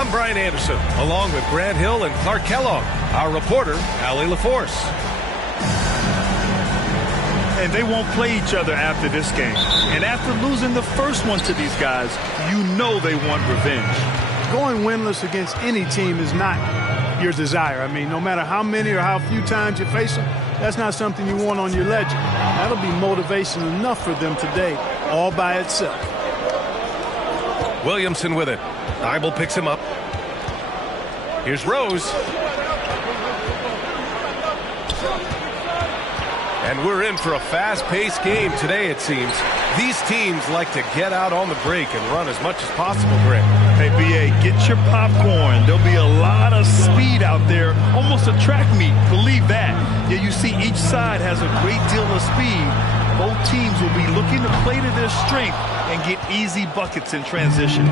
I'm Brian Anderson, along with Grant Hill and Clark Kellogg. Our reporter, Allie LaForce. And they won't play each other after this game. And after losing the first one to these guys, you know they want revenge. Going winless against any team is not your desire. I mean, no matter how many or how few times you face them, that's not something you want on your ledger. That'll be motivation enough for them today, all by itself. Williamson with it. Dybel picks him up. Here's Rose. And we're in for a fast-paced game today, it seems. These teams like to get out on the break and run as much as possible, Greg. Hey, B.A., get your popcorn. There'll be a lot of speed out there, almost a track meet. Believe that. Yeah, you see each side has a great deal of speed. Both teams will be looking to play to their strength and get easy buckets in transition.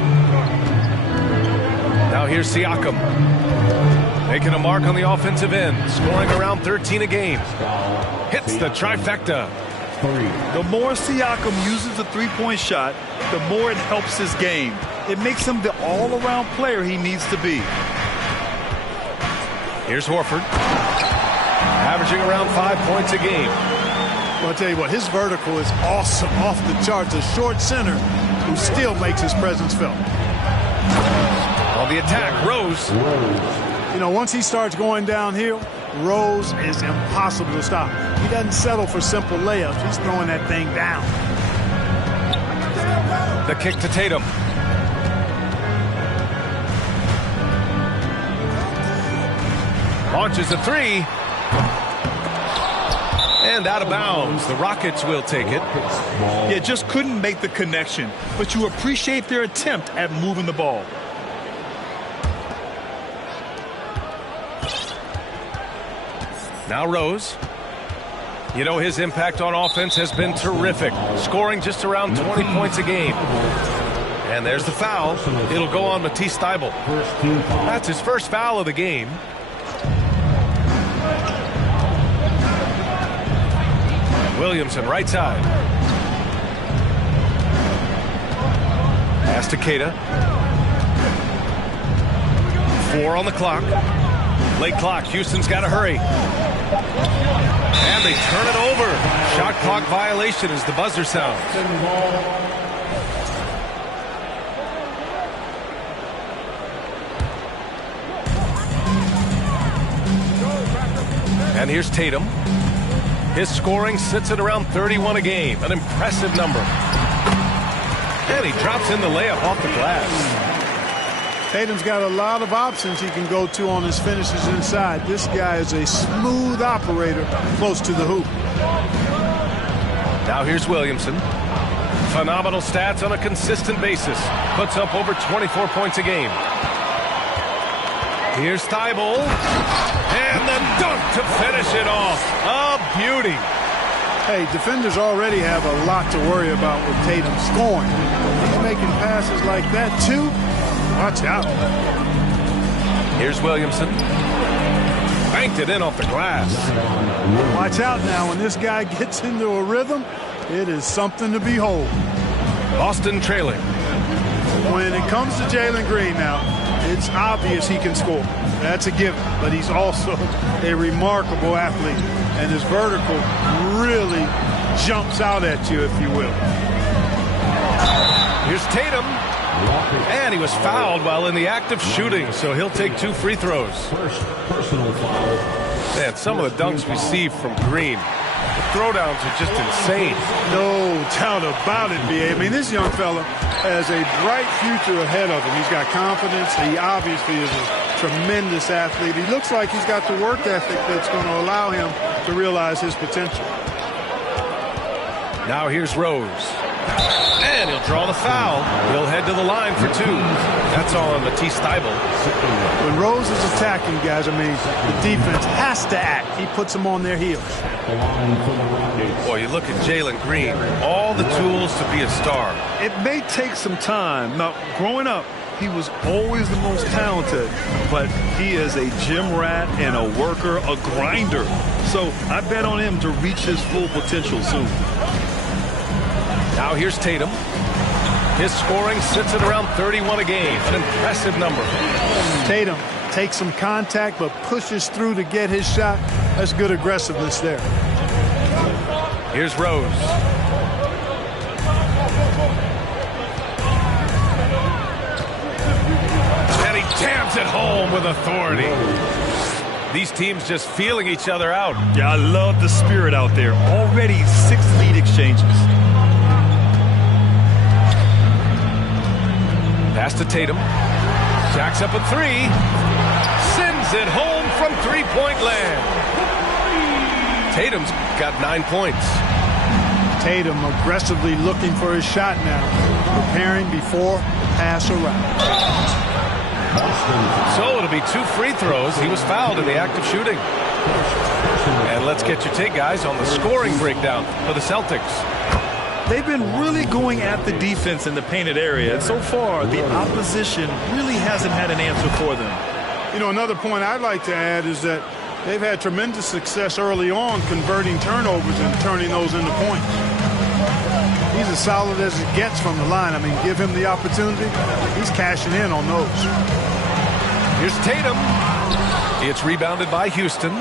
Now here's Siakam. Making a mark on the offensive end, scoring around 13 a game. Hits the trifecta. The more Siakam uses the three-point shot, the more it helps his game. It makes him the all-around player he needs to be. Here's Horford. Averaging around 5 points a game. Well, I'll tell you what, his vertical is awesome, off the charts. A short center who still makes his presence felt. On the attack, Rose. You know, once he starts going downhill, Rose is impossible to stop. He doesn't settle for simple layups. He's throwing that thing down. The kick to Tatum. Launches a three. And out of bounds. The Rockets will take it. Yeah, just couldn't make the connection. But you appreciate their attempt at moving the ball. Now Rose. You know, his impact on offense has been terrific, scoring just around 20 points a game. And there's the foul. It'll go on Matisse Thybulle. That's his first foul of the game. Williamson, right side. Pass to Keita. 4 on the clock. Late clock. Houston's got to hurry. And they turn it over. Shot clock violation as the buzzer sounds. And here's Tatum. His scoring sits at around 31 a game. An impressive number. And he drops in the layup off the glass. Tatum's got a lot of options he can go to on his finishes inside. This guy is a smooth operator close to the hoop. Now here's Williamson. Phenomenal stats on a consistent basis. Puts up over 24 points a game. Here's Thybulle. And the dunk to finish it off. A beauty. Hey, defenders already have a lot to worry about with Tatum scoring. He's making passes like that, too. Watch out. Here's Williamson. Banked it in off the glass. Watch out now. When this guy gets into a rhythm, it is something to behold. Boston trailing. When it comes to Jalen Green now, it's obvious he can score. That's a given. But he's also a remarkable athlete. And his vertical really jumps out at you, if you will. Here's Tatum. And he was fouled while in the act of shooting, so he'll take 2 free throws. First personal foul. Man, some of the dunks we see from Green, the throwdowns are just insane. No doubt about it, B.A. I mean, this young fella has a bright future ahead of him. He's got confidence. He obviously is a tremendous athlete. He looks like he's got the work ethic that's going to allow him to realize his potential. Now here's Rose. And he'll draw the foul. He'll head to the line for 2. That's on Matisse Thybulle. When Rose is attacking, guys, I mean, the defense has to act. He puts them on their heels. Boy, you look at Jalen Green. All the tools to be a star. It may take some time. Now, growing up, he was always the most talented, but he is a gym rat and a worker, a grinder. So I bet on him to reach his full potential soon. Now here's Tatum. His scoring sits at around 31 a game, an impressive number. Tatum takes some contact but pushes through to get his shot. That's good aggressiveness there. Here's Rose. And he jams it home with authority. These teams just feeling each other out. Yeah, I love the spirit out there. Already 6 lead exchanges. Pass to Tatum. Jacks up a 3. Sends it home from three-point land. Tatum's got 9 points. Tatum aggressively looking for his shot now. Preparing before pass around. So it'll be 2 free throws. He was fouled in the act of shooting. And let's get your take, guys, on the scoring breakdown for the Celtics. They've been really going at the defense in the painted area. And so far, the opposition really hasn't had an answer for them. You know, another point I'd like to add is that they've had tremendous success early on converting turnovers and turning those into points. He's as solid as it gets from the line. I mean, give him the opportunity. He's cashing in on those. Here's Tatum. It's rebounded by Houston.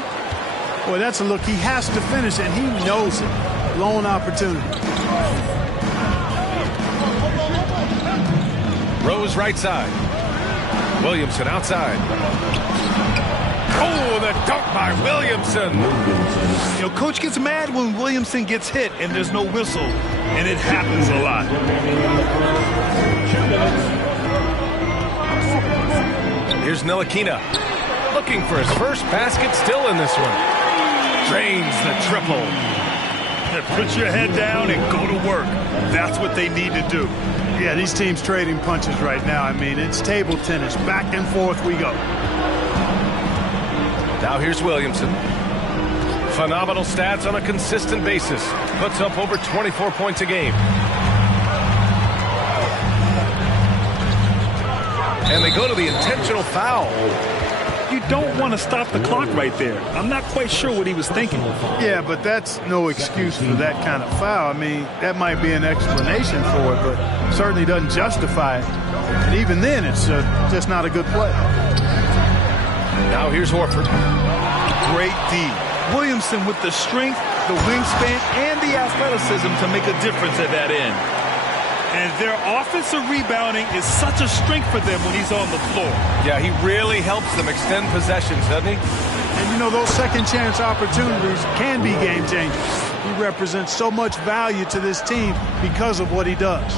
Boy, that's a look. He has to finish, and he knows it. Lone opportunity. Rose right side. Williamson outside. Oh, the dunk by Williamson. You know, coach gets mad when Williamson gets hit and there's no whistle, and it happens a lot. Here's Ntilikina. Looking for his first basket, still in this one. Drains the triple. Put your head down and go to work. That's what they need to do. Yeah, these teams trading punches right now. I mean, it's table tennis. Back and forth we go. Now here's Williamson. Phenomenal stats on a consistent basis. Puts up over 24 points a game. And they go to the intentional foul. You don't want to stop the clock right there. I'm not quite sure what he was thinking. Yeah, but that's no excuse for that kind of foul. I mean, that might be an explanation for it, but certainly doesn't justify it. And even then, it's just not a good play. Now here's Horford. Great D. Williamson with the strength, the wingspan, and the athleticism to make a difference at that end. And their offensive rebounding is such a strength for them when he's on the floor. Yeah, he really helps them extend possessions, doesn't he? And, you know, those second chance opportunities can be game changers. He represents so much value to this team because of what he does.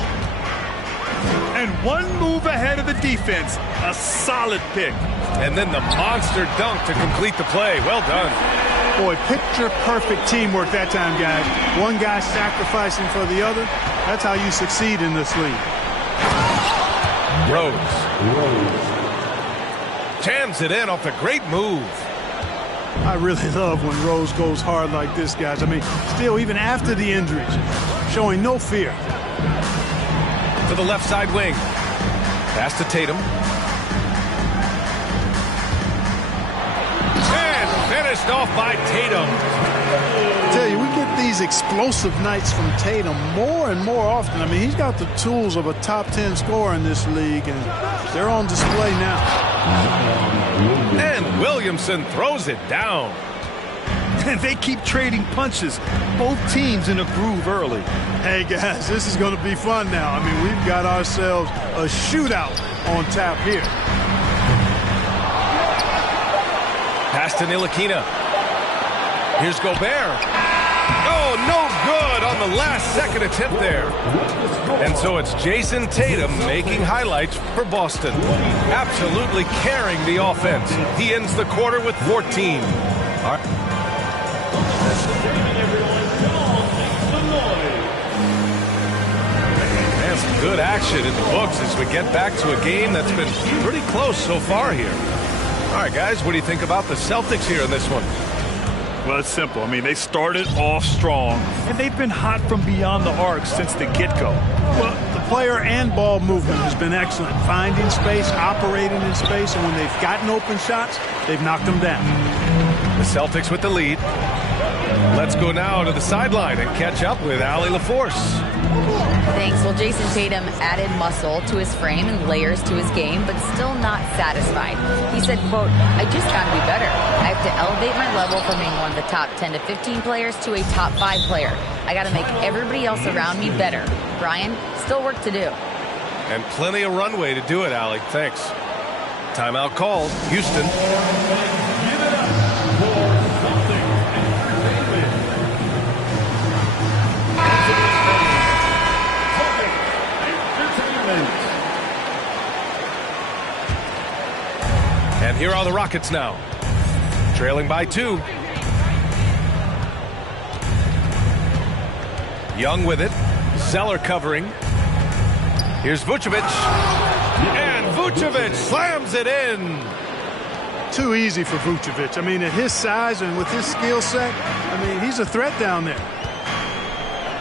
And one move ahead of the defense, a solid pick. And then the monster dunk to complete the play. Well done. Boy, picture-perfect teamwork that time, guys. One guy sacrificing for the other. That's how you succeed in this league. Rose. Jams it in off a great move. I really love when Rose goes hard like this, guys. I mean, still, even after the injuries, showing no fear. To the left side wing. Pass to Tatum. And finished off by Tatum. I tell you, we get these explosive nights from Tatum more and more often. I mean, he's got the tools of a top 10 scorer in this league, and they're on display now. And Williamson throws it down. And they keep trading punches. Both teams in a groove early. Hey, guys, this is going to be fun now. I mean, we've got ourselves a shootout on tap here. Pass to Ntilikina. Here's Gobert. Oh, no good on the last second attempt there. And so it's Jason Tatum making highlights for Boston. Absolutely carrying the offense. He ends the quarter with 14. All right. And some good action in the books as we get back to a game that's been pretty close so far here. All right, guys, what do you think about the Celtics here in this one? Well, it's simple. I mean, they started off strong, and they've been hot from beyond the arc since the get-go. Well, the player and ball movement has been excellent. Finding space, operating in space, and when they've gotten open shots, they've knocked them down. The Celtics with the lead. Let's go now to the sideline and catch up with Allie LaForce. Thanks. Well, Jason Tatum added muscle to his frame and layers to his game, but still not satisfied. He said, quote, I just got to be better. I have to elevate my level from being one of the top 10 to 15 players to a top 5 player. I got to make everybody else around me better. Brian, still work to do. And plenty of runway to do it, Allie. Thanks. Timeout called. Houston. And here are the Rockets now, trailing by 2. Young with it. Zeller covering. Here's Vucevic. And Vucevic slams it in. Too easy for Vucevic. I mean, at his size and with his skill set, I mean, he's a threat down there.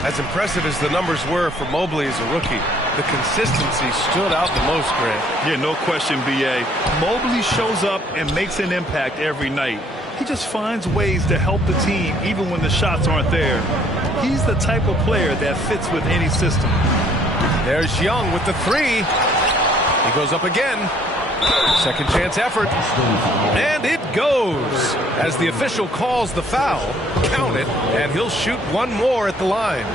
As impressive as the numbers were for Mobley as a rookie, the consistency stood out the most, Grant. Yeah, no question, B.A. Mobley shows up and makes an impact every night. He just finds ways to help the team even when the shots aren't there. He's the type of player that fits with any system. There's Young with the 3. He goes up again. Second chance effort. And it goes. As the official calls the foul, count it, and he'll shoot one more at the line.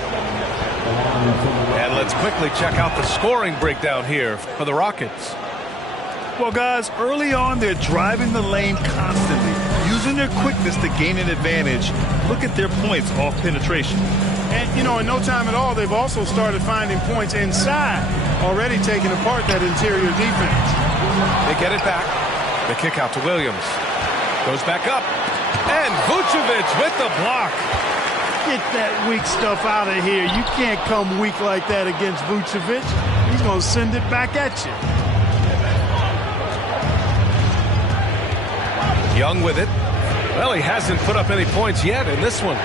And let's quickly check out the scoring breakdown here for the Rockets. Well, guys, early on, they're driving the lane constantly, using their quickness to gain an advantage. Look at their points off penetration. And, you know, in no time at all, they've also started finding points inside, already taking apart that interior defense. They get it back. The kick out to Williams. Goes back up. And Vucevic with the block. Get that weak stuff out of here. You can't come weak like that against Vucevic. He's going to send it back at you. Young with it. Well, he hasn't put up any points yet in this one.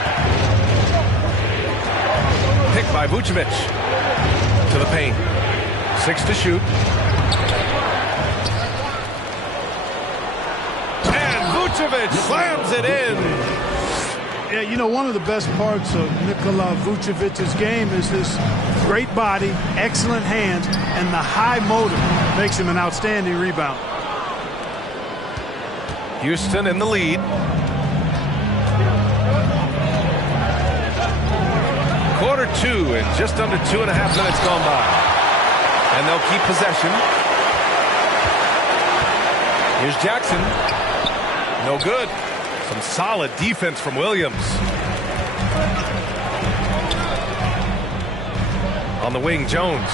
Picked by Vucevic. To the paint. 6 to shoot. And Vucevic slams it in. Yeah, you know, one of the best parts of Nikola Vucevic's game is his great body, excellent hands, and the high motor makes him an outstanding rebounder. Houston in the lead. Quarter 2 and just under 2.5 minutes gone by. And they'll keep possession. Here's Jackson. No good. Some solid defense from Williams. On the wing, Jones.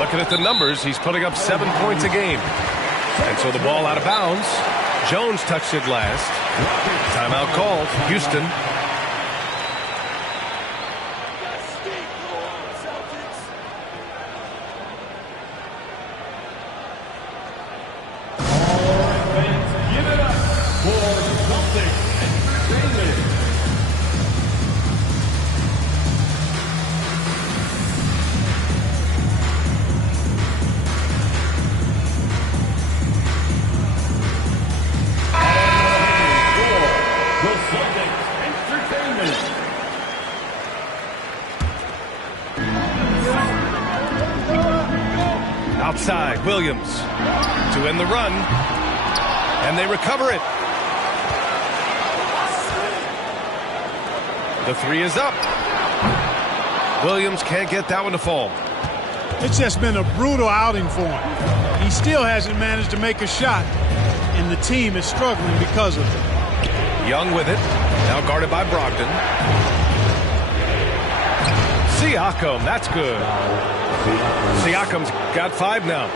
Looking at the numbers, he's putting up 7 points a game. And so the ball out of bounds. Jones touched it last. Timeout called. Houston. Outside, Williams to end the run, and they recover it. The 3 is up. Williams can't get that one to fall. It's just been a brutal outing for him. He still hasn't managed to make a shot, and the team is struggling because of it. Young with it, now guarded by Brogdon. Siakam, that's good. Siakam's got 5 now.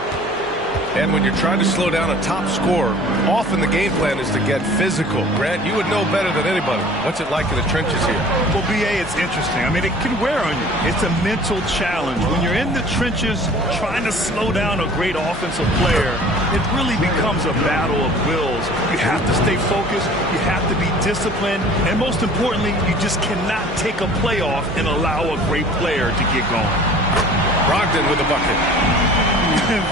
And when you're trying to slow down a top scorer, often the game plan is to get physical. Grant, you would know better than anybody. What's it like in the trenches here? Well, B.A., it's interesting. I mean, it can wear on you. It's a mental challenge. When you're in the trenches trying to slow down a great offensive player, it really becomes a battle of wills. You have to stay focused. You have to be disciplined. And most importantly, you just cannot take a play off and allow a great player to get going. Brogdon with the bucket.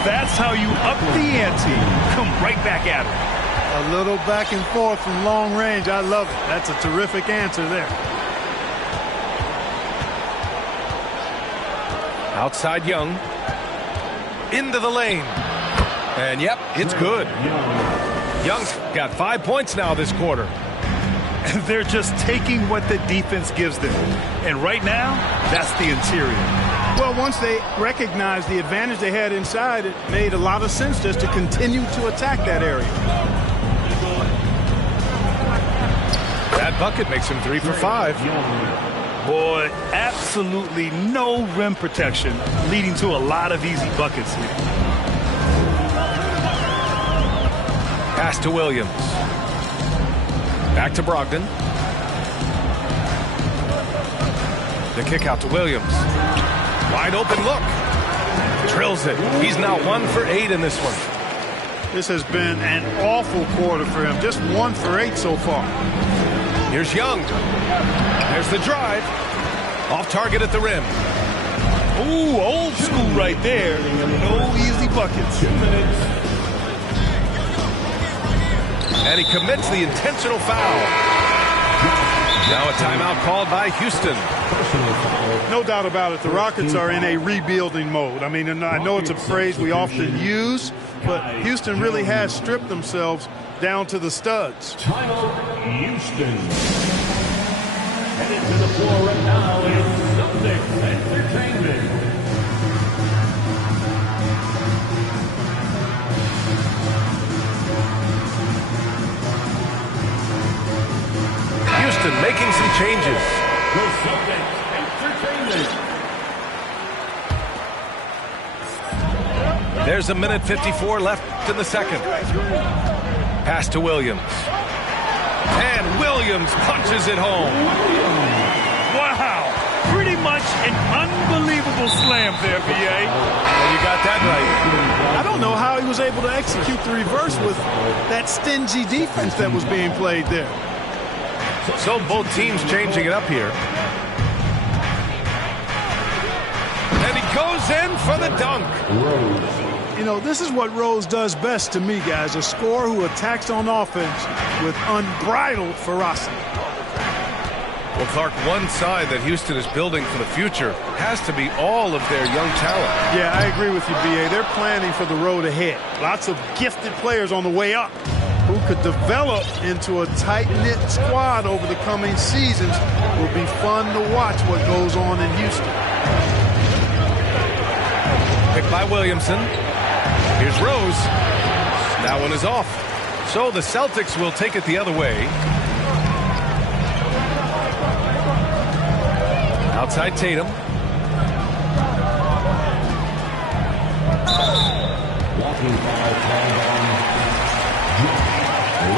That's how you up the ante. Come right back at him. A little back and forth from long range. I love it. That's a terrific answer there. Outside Young. Into the lane. And yep, it's good. Young's got 5 points now this quarter. And they're just taking what the defense gives them. And right now, that's the interior. Well, once they recognized the advantage they had inside, it made a lot of sense just to continue to attack that area. That bucket makes him 3 for 5. Boy, absolutely no rim protection, leading to a lot of easy buckets here. Pass to Williams. Back to Brogdon. The kick out to Williams. Wide open look. Drills it. He's now 1 for 8 in this one. This has been an awful quarter for him. Just 1 for 8 so far. Here's Young. There's the drive. Off target at the rim. Ooh, old school right there. No easy buckets. And he commits the intentional foul. Now a timeout called by Houston. No doubt about it. The Rockets are in a rebuilding mode. I mean, I know it's a phrase we often use, but Houston really has stripped themselves down to the studs. Timeout, Houston. Headed to the floor right now is Celtics Entertainment. Houston making some changes. The Celtics Entertainment. There's a minute 54 left in the second. Pass to Williams. And Williams punches it home. Wow. Pretty much an unbelievable slam there, B.A. And you got that right. I don't know how he was able to execute the reverse with that stingy defense that was being played there. So both teams changing it up here. And he goes in for the dunk. You know, this is what Rose does best to me, guys. A scorer who attacks on offense with unbridled ferocity. Well, Clark, one side that Houston is building for the future has to be all of their young talent. Yeah, I agree with you, B.A. They're planning for the road ahead. Lots of gifted players on the way up who could develop into a tight-knit squad over the coming seasons. Will be fun to watch what goes on in Houston. Picked by Williamson. Here's Rose. That one is off. So the Celtics will take it the other way. Outside Tatum. Walking foul called on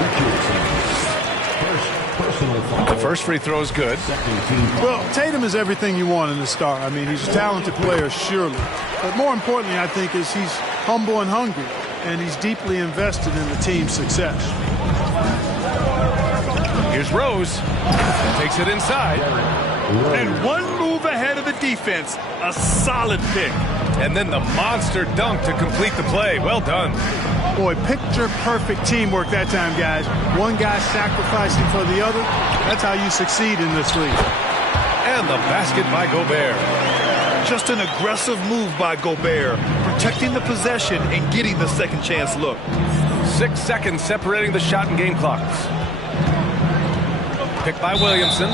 Richardson. First personal foul. The first free throw is good. Well, Tatum is everything you want in a star. I mean, he's a talented player, surely. But more importantly, I think, is he's humble and hungry, and he's deeply invested in the team's success. Here's Rose. Takes it inside. And one move ahead of the defense. A solid pick. And then the monster dunk to complete the play. Well done. Boy, picture-perfect teamwork that time, guys. One guy sacrificing for the other. That's how you succeed in this league. And the basket by Gobert. Just an aggressive move by Gobert, protecting the possession and getting the second chance look. 6 seconds separating the shot and game clocks. Picked by Williamson.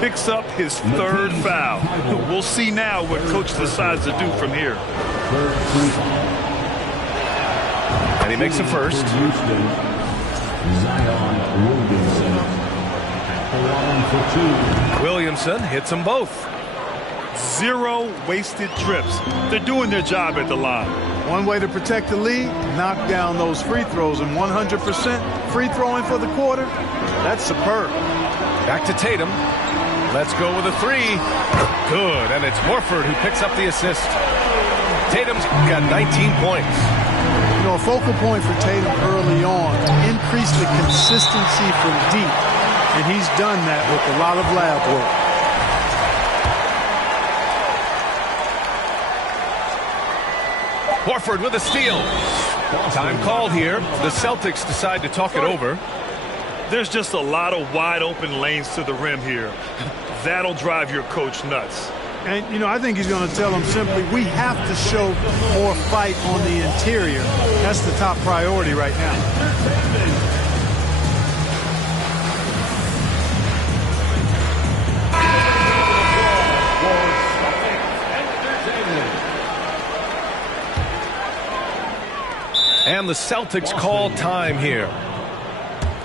Picks up his third foul. We'll see now what coach decides to do from here. And he makes the first. Williamson hits them both. 0 wasted trips. They're doing their job at the line. One way to protect the lead, knock down those free throws, and 100% free throwing for the quarter, that's superb. Back to Tatum. Let's go with a three. Good, and it's Horford who picks up the assist. Tatum's got 19 points. You know, a focal point for Tatum early on, increase the consistency from deep, and he's done that with a lot of lab work. Horford with a steal. Time called here. The Celtics decide to talk it over. There's just a lot of wide open lanes to the rim here. That'll drive your coach nuts. And, you know, I think he's going to tell them simply, we have to show more fight on the interior. That's the top priority right now. And the Celtics call time here.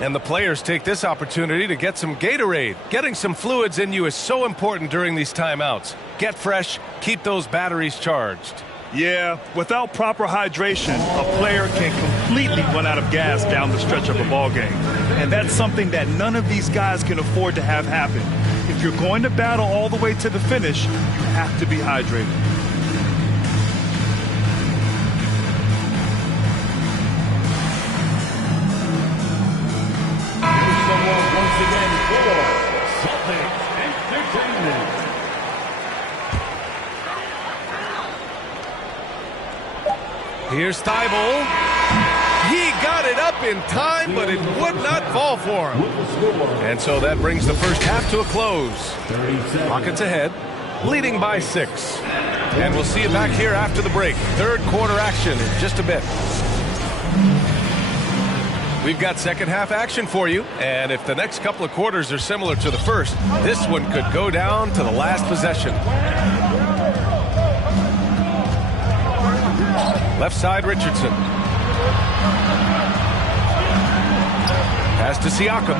And the players take this opportunity to get some Gatorade. Getting some fluids in you is so important during these timeouts. Get fresh, keep those batteries charged. Yeah, without proper hydration, a player can completely run out of gas down the stretch of a ball game. And that's something that none of these guys can afford to have happen. If you're going to battle all the way to the finish, you have to be hydrated. Here's Thibault. He got it up in time, but it would not fall for him. And so that brings the first half to a close. Rockets ahead, leading by 6. And we'll see you back here after the break. Third quarter action in just a bit. We've got second half action for you, and if the next couple of quarters are similar to the first, this one could go down to the last possession. Left side, Richardson. Pass to Siakam.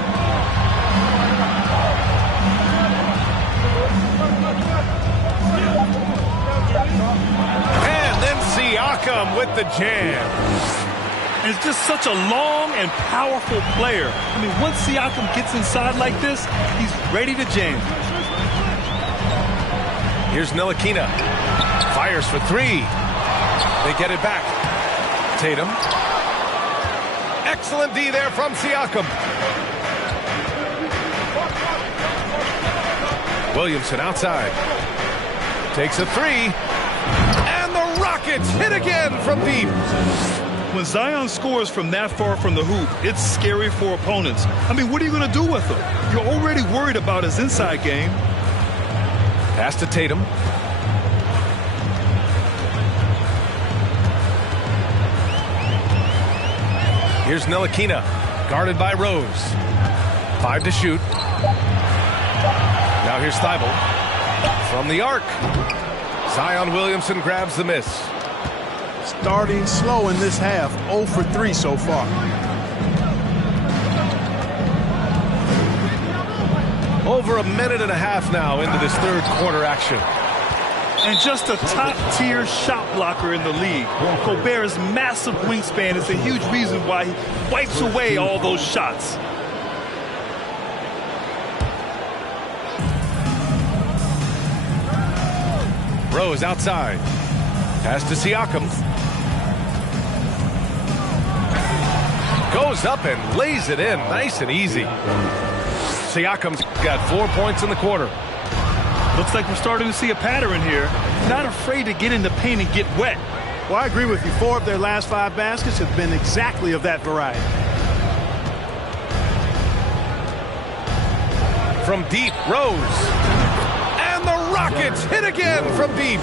And then Siakam with the jam. It's just such a long and powerful player. I mean, once Siakam gets inside like this, he's ready to jam. Here's Ntilikina. Fires for 3. They get it back. Tatum. Excellent D there from Siakam. Williamson outside. Takes a 3. And the Rockets hit again from deep. When Zion scores from that far from the hoop, it's scary for opponents. I mean, what are you going to do with him? You're already worried about his inside game. Pass to Tatum. Here's Ntilikina, guarded by Rose. 5 to shoot. Now here's Thibault. From the arc. Zion Williamson grabs the miss. Starting slow in this half, 0 for 3 so far. Over a minute and a half now into this third quarter action. And just a top-tier shot blocker in the league. Gobert's massive wingspan is a huge reason why he wipes away all those shots. Rose outside. Pass to Siakam. Goes up and lays it in nice and easy. Siakam's got 4 points in the quarter. Looks like we're starting to see a pattern here. Not afraid to get in the paint and get wet. Well, I agree with you. 4 of their last 5 baskets have been exactly of that variety. From deep, Rose. And the Rockets hit again from deep.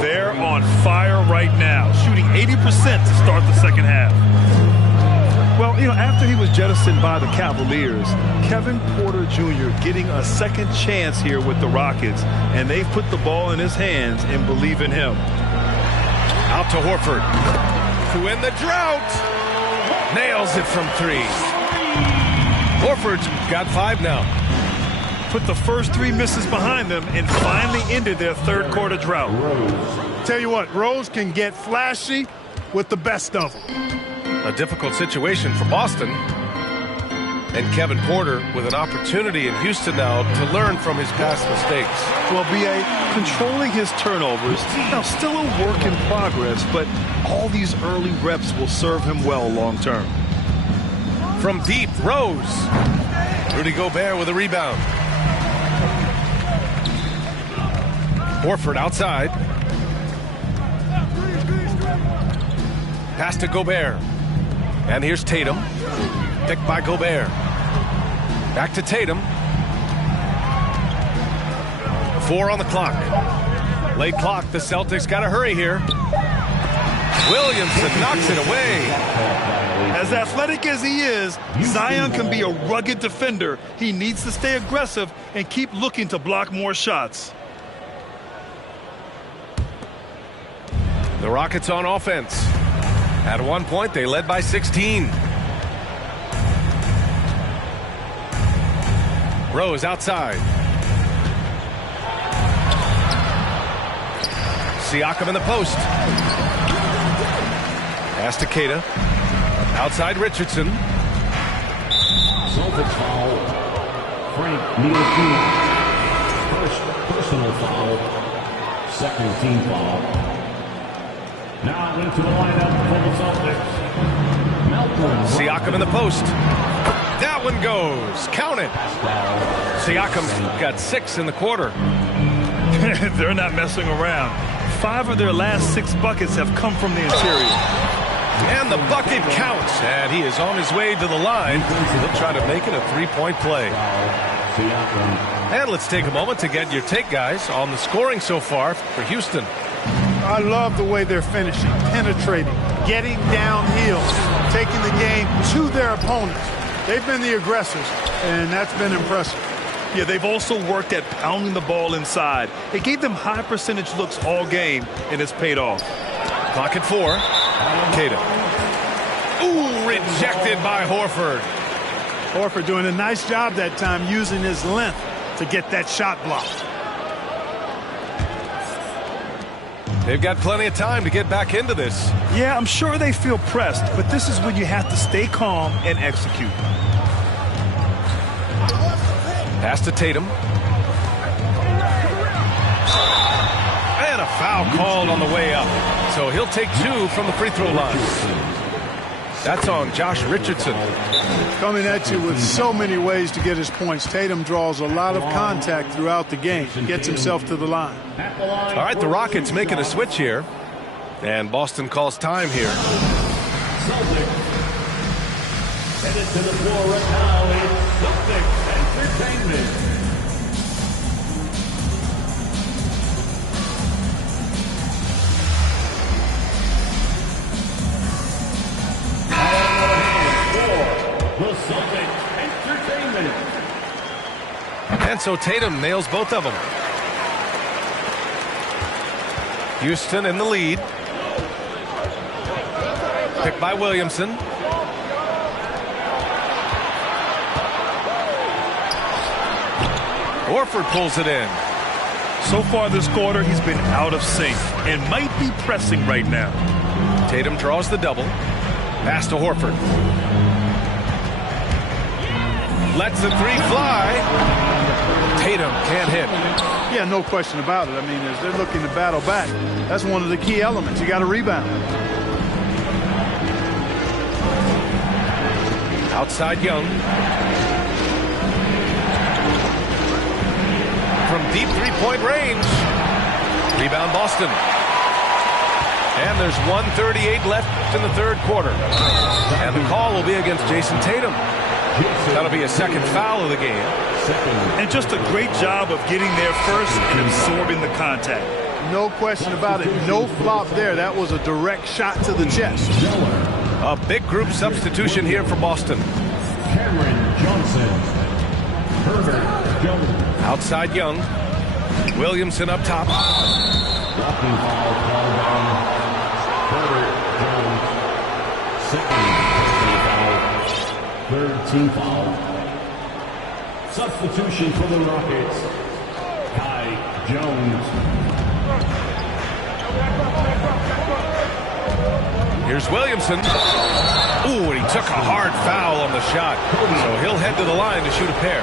They're on fire right now, shooting 80% to start the second half. Well, you know, after he was jettisoned by the Cavaliers, Kevin Porter Jr. getting a second chance here with the Rockets, and they've put the ball in his hands and believe in him. Out to Horford. To end the drought. Nails it from 3. Horford's got 5 now. Put the first 3 misses behind them and finally ended their third quarter drought. Tell you what, Rose can get flashy with the best of them. A difficult situation for Boston. And Kevin Porter with an opportunity in Houston now to learn from his past mistakes. Well, B.A., controlling his turnovers, now still a work in progress, but all these early reps will serve him well long term. From deep, Rose. Rudy Gobert with a rebound. Horford outside. Pass to Gobert. And here's Tatum. Picked by Gobert. Back to Tatum. 4 on the clock. Late clock. The Celtics got to hurry here. Williamson knocks it away. As athletic as he is, Zion can be a rugged defender. He needs to stay aggressive and keep looking to block more shots. The Rockets on offense. At one point, they led by 16. Rose outside. Siakam in the post. Pass to Keita. Outside Richardson. Celtics foul. Frank Ntilikina. First personal foul. Second team foul. Now into the lineup for the Celtics. Malcolm. Siakam in the post. That one goes. Count it. Siakam's got 6 in the quarter. They're not messing around. 5 of their last 6 buckets have come from the interior. And the bucket counts. And he is on his way to the line. He'll try to make it a 3-point play. And let's take a moment to get your take, guys, on the scoring so far for Houston. I love the way they're finishing, penetrating, getting downhill, taking the game to their opponents. They've been the aggressors, and that's been impressive. Yeah, they've also worked at pounding the ball inside. It gave them high percentage looks all game, and it's paid off. Clock at 4. Keita. Ooh, rejected by Horford. Horford doing a nice job that time using his length to get that shot blocked. They've got plenty of time to get back into this. Yeah, I'm sure they feel pressed, but this is when you have to stay calm and execute. Pass to Tatum. And a foul called on the way up. So he'll take 2 from the free throw line. That's on Josh Richardson. Coming at you with so many ways to get his points. Tatum draws a lot of contact throughout the game. Gets himself to the line. All right, the Rockets making a switch here. And Boston calls time here. Headed to the floor right now is Celtics Entertainment. The Celtics Entertainment. And so Tatum nails both of them. Houston in the lead. Picked by Williamson. Horford pulls it in. So far this quarter, he's been out of sync and might be pressing right now. Tatum draws the double. Pass to Horford. Lets the 3 fly. Tatum can't hit. Yeah, no question about it. I mean, as they're looking to battle back, that's one of the key elements. You got to rebound. Outside Young. From deep 3-point range. Rebound Boston. And there's 1:38 left in the third quarter. And the call will be against Jason Tatum. That'll be a second foul of the game. And just a great job of getting there first and absorbing the contact. No question about it. No flop there. That was a direct shot to the chest. A big group substitution here for Boston. Cameron Johnson. Herbert Jones. Outside Young. Williamson up top. Blocking foul called on Herbert Jones. Second personal foul. Third team foul. Substitution for the Rockets. Kai Jones. Here's Williamson. Ooh, and he took a hard foul on the shot. So he'll head to the line to shoot a pair.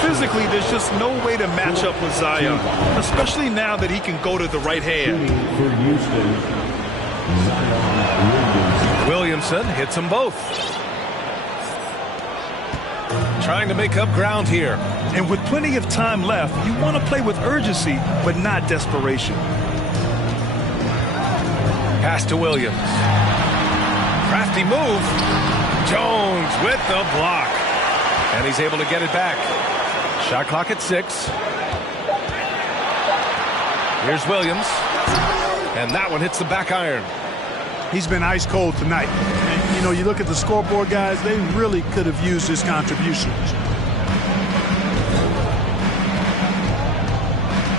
Physically, there's just no way to match up with Zion, especially now that he can go to the right hand. For Houston, Zion Williamson hits them both. Trying to make up ground here. And with plenty of time left, you want to play with urgency, but not desperation. Pass to Williams. Nifty move. Jones with the block. And he's able to get it back. Shot clock at 6. Here's Williams. And that one hits the back iron. He's been ice cold tonight. And, you know, you look at the scoreboard, guys, they really could have used his contributions.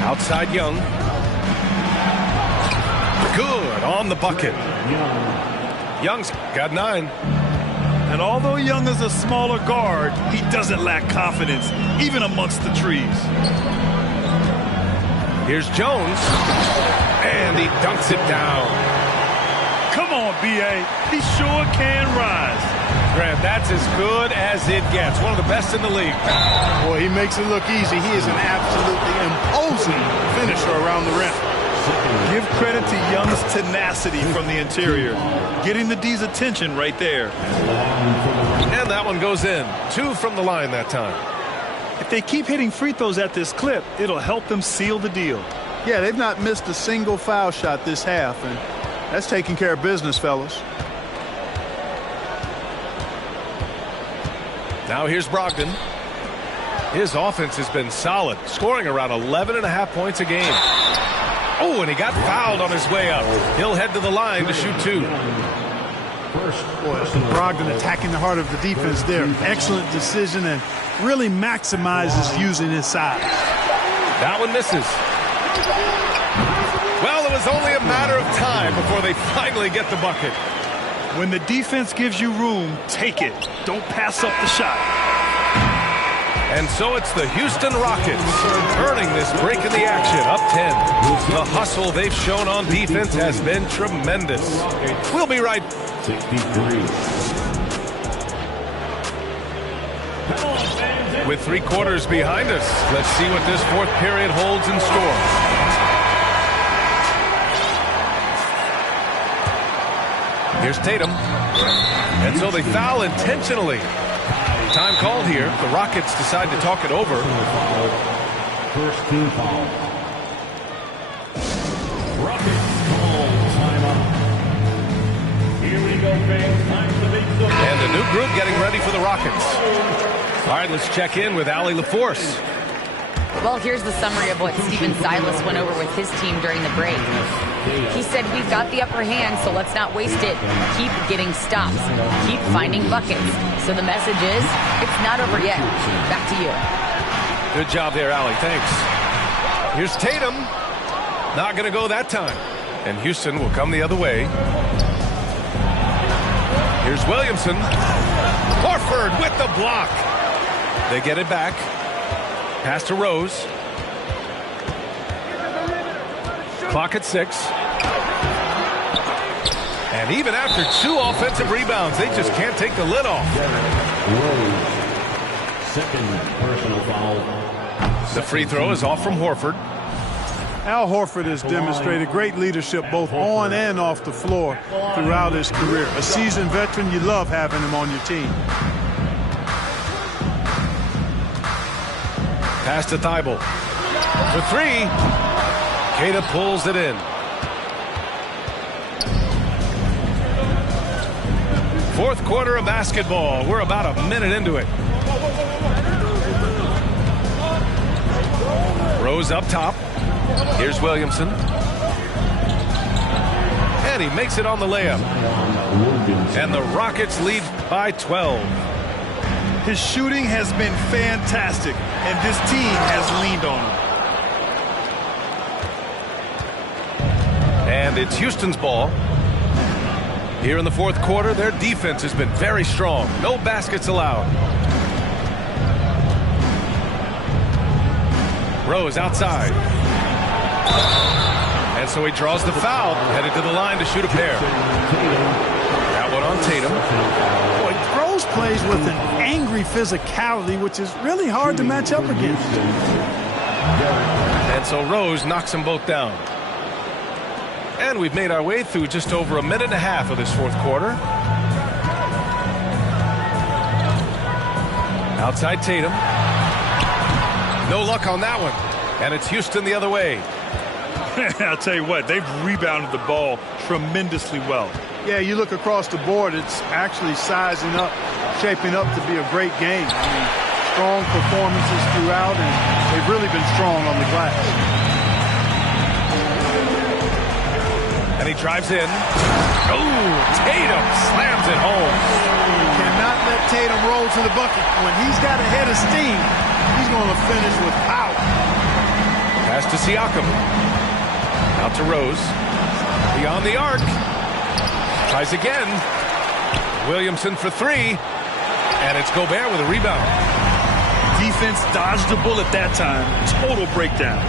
Outside Young. Good on the bucket. Young's got 9. And although Young is a smaller guard, he doesn't lack confidence, even amongst the trees. Here's Jones. And he dunks it down. Come on, B.A. He sure can rise. Grant, that's as good as it gets. One of the best in the league. Boy, he makes it look easy. He is an absolutely imposing finisher around the rim. Give credit to Young's tenacity from the interior. Getting the D's attention right there. And that one goes in. 2 from the line that time. If they keep hitting free throws at this clip, it'll help them seal the deal. Yeah, they've not missed a single foul shot this half, and that's taking care of business, fellas. Now here's Brogdon. His offense has been solid, scoring around 11.5 points a game. Oh, and he got fouled on his way up. He'll head to the line to shoot 2. Brogdon attacking the heart of the defense there. Excellent decision and really maximizes using his size. That one misses. Well, it was only a matter of time before they finally get the bucket. When the defense gives you room, take it. Don't pass up the shot. And so it's the Houston Rockets earning this break in the action, up 10. The hustle they've shown on defense has been tremendous. We'll be right. 63. With 3 quarters behind us, let's see what this 4th period holds in store. Here's Tatum. And so they foul intentionally. Time called here. The Rockets decide to talk it over. First team foul. Rockets call timeout. Here we go, fans. Time to make the... And a new group getting ready for the Rockets. All right, let's check in with Allie LaForce. Well, here's the summary of what Stephen Silas went over with his team during the break. He said, we've got the upper hand, so let's not waste it. Keep getting stops. Keep finding buckets. So the message is, it's not over yet. Back to you. Good job there, Allie. Thanks. Here's Tatum. Not going to go that time. And Houston will come the other way. Here's Williamson. Horford with the block. They get it back. Pass to Rose. Clock at 6. And even after 2 offensive rebounds, they just can't take the lid off. Rose. Second personal foul. The free throw is off from Horford. Al Horford has demonstrated great leadership both on and off the floor throughout his career. A seasoned veteran, you love having him on your team. Pass to Thibault. For 3. Queta pulls it in. 4th quarter of basketball. We're about a minute into it. Rose up top. Here's Williamson. And he makes it on the layup. And the Rockets lead by 12. His shooting has been fantastic, and this team has leaned on him. And it's Houston's ball. Here in the 4th quarter, their defense has been very strong. No baskets allowed. Rose outside. And so he draws the foul, headed to the line to shoot a pair. That one on Tatum. Boy, Rose plays with an angry physicality, which is really hard to match up against. And so Rose knocks them both down. And we've made our way through just over a minute and a half of this 4th quarter. Outside Tatum. No luck on that one. And it's Houston the other way. I'll tell you what, they've rebounded the ball tremendously well. Yeah, you look across the board, it's actually sizing up, shaping up to be a great game. I mean, strong performances throughout, and they've really been strong on the glass. And he drives in. Oh, Tatum slams it home. You cannot let Tatum roll to the bucket. When he's got a head of steam, he's going to finish with power. Pass to Siakam. Out to Rose. Beyond the arc. Tries again. Williamson for three. And it's Gobert with a rebound. Defense dodged the bullet that time. Total breakdown.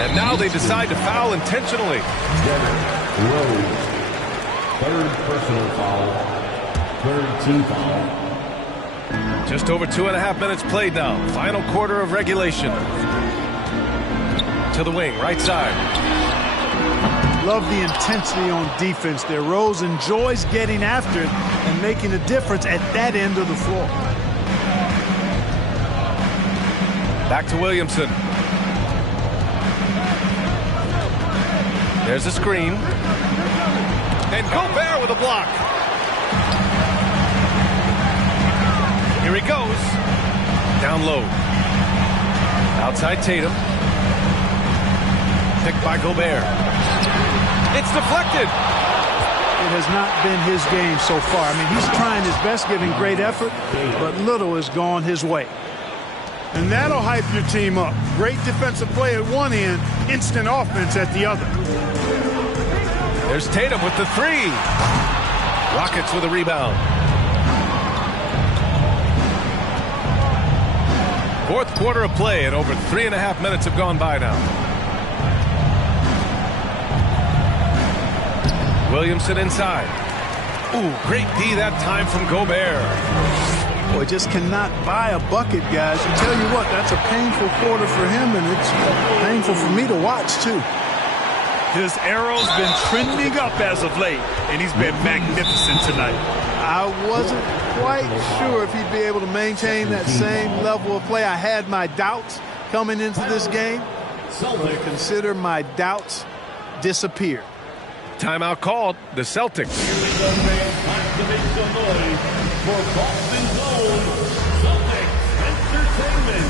And now they decide to foul intentionally. Rose. Third personal foul. Third team foul. Just over 2.5 minutes played now. Final quarter of regulation. To the wing, right side. Love the intensity on defense there. Rose enjoys getting after it and making a difference at that end of the floor. Back to Williamson. There's a screen. And Gobert with a block. Here he goes. Down low. Outside Tatum. Picked by Gobert. It's deflected. It has not been his game so far. I mean, he's trying his best, giving great effort, but little has gone his way. And that'll hype your team up. Great defensive play at one end, instant offense at the other. There's Tatum with the three. Rockets with a rebound. Fourth quarter of play, and over 3.5 minutes have gone by now. Williamson inside. Ooh, great D that time from Gobert. Boy, just cannot buy a bucket, guys. I tell you what, that's a painful quarter for him, and it's painful for me to watch, too. His arrow's been trending up as of late, and he's been magnificent tonight. I wasn't quite sure if he'd be able to maintain that same level of play. I had my doubts coming into this game, but consider my doubts disappeared. Timeout called. The Celtics. For Boston Zone, Celtics Entertainment.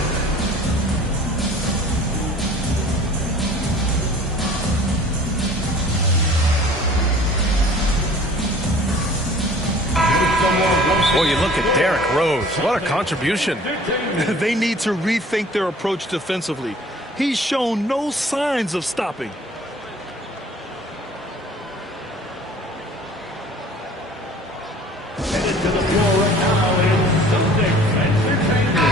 Boy, you look at Derrick Rose. What a contribution. They need to rethink their approach defensively. He's shown no signs of stopping. Headed to the floor right now is Celtics Entertainment.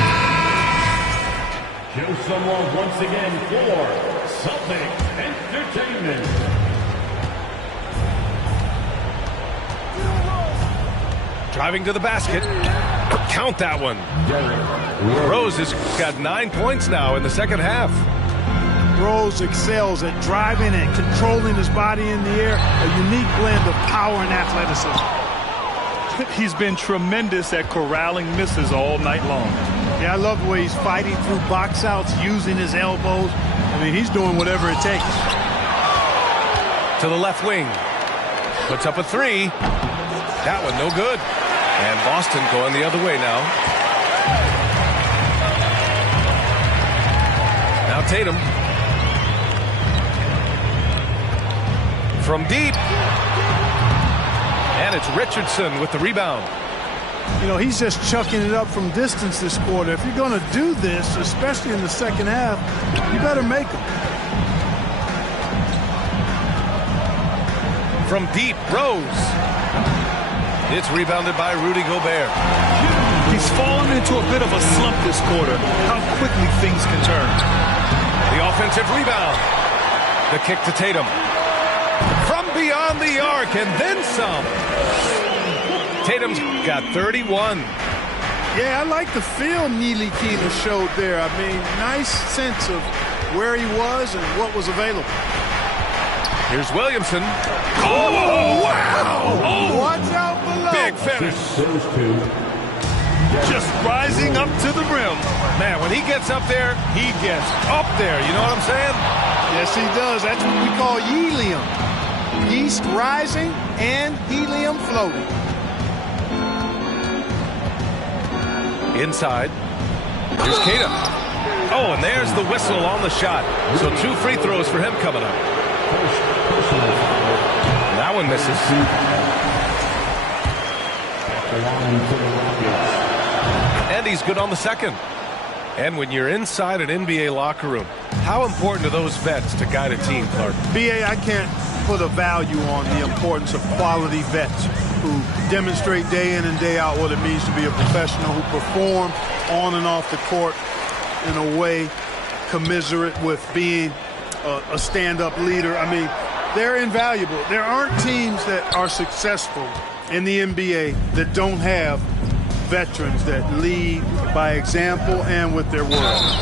Show someone once again for Celtics Entertainment. Driving to the basket. Count that one. Rose has got 9 points now in the second half. Rose excels at driving and controlling his body in the air. A unique blend of power and athleticism. He's been tremendous at corralling misses all night long. Yeah, I love the way he's fighting through box outs, using his elbows. I mean, he's doing whatever it takes. To the left wing. Puts up a three. That one no good. And Boston going the other way now. Now Tatum. From deep. And it's Richardson with the rebound. You know, he's just chucking it up from distance this quarter. If you're going to do this, especially in the second half, you better make them. From deep, Rose. It's rebounded by Rudy Gobert. He's fallen into a bit of a slump this quarter. How quickly things can turn. The offensive rebound. The kick to Tatum. From beyond the arc and then some. Tatum's got 31. Yeah, I like the feel Neely Keena showed there. I mean, nice sense of where he was and what was available. Here's Williamson. Oh, wow! Oh, watch out below. Big finish. Just rising up to the rim. Man, when he gets up there, he gets up there. You know what I'm saying? Yes, he does. That's what we call helium. East rising and helium floating. Inside. Here's Tatum. Oh, and there's the whistle on the shot. So 2 free throws for him coming up. That one misses. And he's good on the second. And when you're inside an NBA locker room, how important are those vets to guide a team, Clark? B.A., I can't put a value on the importance of quality vets who demonstrate day in and day out what it means to be a professional, who perform on and off the court in a way commiserate with being a stand-up leader. I mean, they're invaluable. There aren't teams that are successful in the NBA that don't have veterans that lead by example and with their words.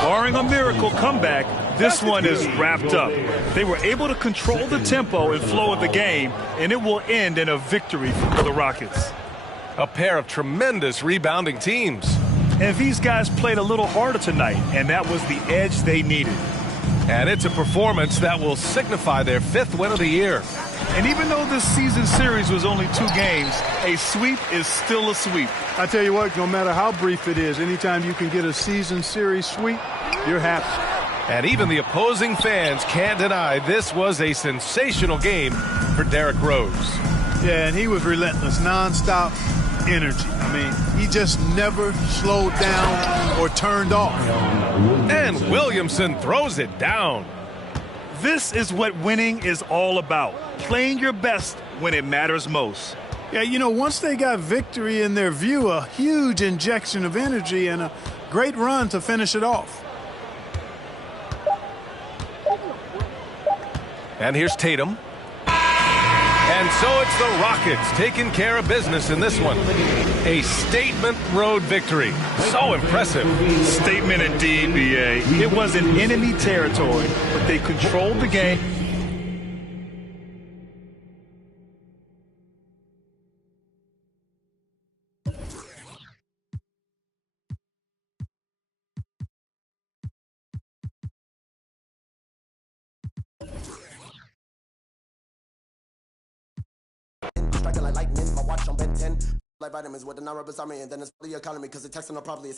Barring a miracle comeback, this one is wrapped up. They were able to control the tempo and flow of the game, and it will end in a victory for the Rockets. A pair of tremendous rebounding teams. And these guys played a little harder tonight, and that was the edge they needed. And it's a performance that will signify their 5th win of the year. And even though this season series was only 2 games, a sweep is still a sweep. I tell you what, no matter how brief it is, anytime you can get a season series sweep, you're happy. And even the opposing fans can't deny this was a sensational game for Derrick Rose. Yeah, and he was relentless, nonstop energy. I mean, he just never slowed down or turned off. And Williamson throws it down. This is what winning is all about, playing your best when it matters most. Yeah, you know, once they got victory in their view, a huge injection of energy and a great run to finish it off. And here's Tatum. And so it's the Rockets taking care of business in this one. A statement road victory. So impressive. Statement indeed, B.A. It was in enemy territory, but they controlled the game. Striking like lightning, my watch on Ben 10. Like vitamins with the non-rubber army, and then it's the economy because the text on the properly.